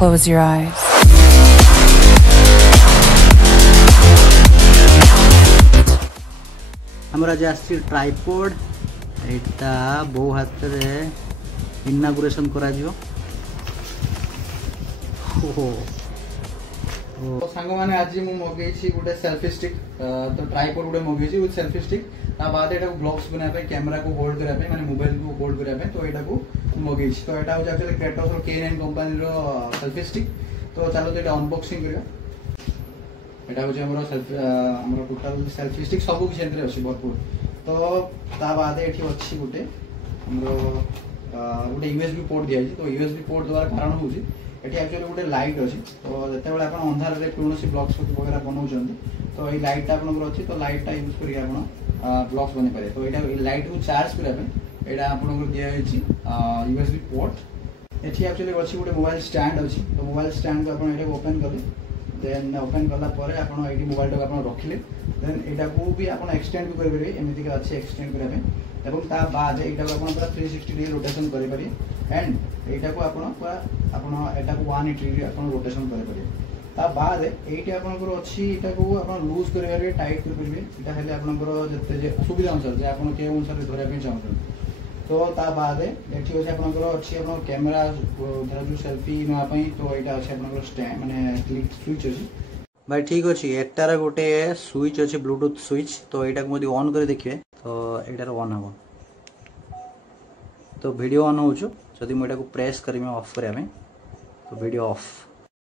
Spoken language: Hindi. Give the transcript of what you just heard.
close your eyes. हमरा आज आसी ट्राइपॉड एटा बो हाथ रे इनागुरेशन करा जिवो तो सांग माने आज मु मगेछि गुटे सेल्फी स्टिक तो tripod Gute मगेछि with selfie stick ता बाद एटा ब्लॉग्स बना पे कैमरा को होल्ड करा पे माने मोबाइल को होल्ड करा पे तो एटा को मगेछि तो एटा हो एक्चुअली क्रेटोस रो K9 कंपनी रो सेल्फी स्टिक तो चलो एटा अनबॉक्सिंग करिया एटा हो हमरो सेल्फी हमरो टोटल सेल्फी स्टिक सब किछ एंट्री अछि भरपूर तो ता बाद एठी अछि गुटे हमरो गुटे यूएसबी पोर्ट दिया अछि तो यूएसबी पोर्ट द्वारा कारण होउछि एठी एक्चुअली गुटे लाइट अछि तो जते बेला आपण अंधार रे कोनोसी ब्लॉग्स वगैरह बनौछन्ती तो ए लाइट आपन अछि तो लाइट टा यूज करी आपण ब्लॉग्स बने पारे तो एटा लाइट को चार्ज करा पे एटा आपन को दिया अछि यूएसबी पोर्ट एठी एक्चुअली अछि गुटे मोबाइल स्टैंड अछि तो मोबाइल स्टैंड को आपण एटा ओपन करले देन ओपन करला परे आपण आईडी मोबाइल को आपण रखिले देन एटा को भी आपण एक्सटेंड भी करि परिबे एमिति का अछि एक्सटेंड करा पे एवं ता बाद एटा को आपण पूरा 360 डिग्री रोटेशन करि पारि एंड एटा को आपण एटा को 180 डिग्री आपण रोटेशन करि पारि ता बाद एटा आपण को अछि एटा को आपण लूज करि पारि टाइट करि पारि एटा हेले आपण को जते जे सुविधा अनुसार जे आपण के अनुसार धरया पे चाहू तो ता बाद एठी होछ आपण को अछि आपण कैमरा धरा जो सेल्फी नवा पई तो एटा अछि आपण को स्टैंड माने क्लिक स्विच अछि भाई ठीक अछि एटार गोटे स्विच अछि ब्लूटूथ स्विच तो एटा को मदि ऑन करे देखिए तो एटार ऑन हबो तो वीडियो ऑन होउछु जदी म एटा को प्रेस करबे ऑफ करबे तो वीडियो ऑफ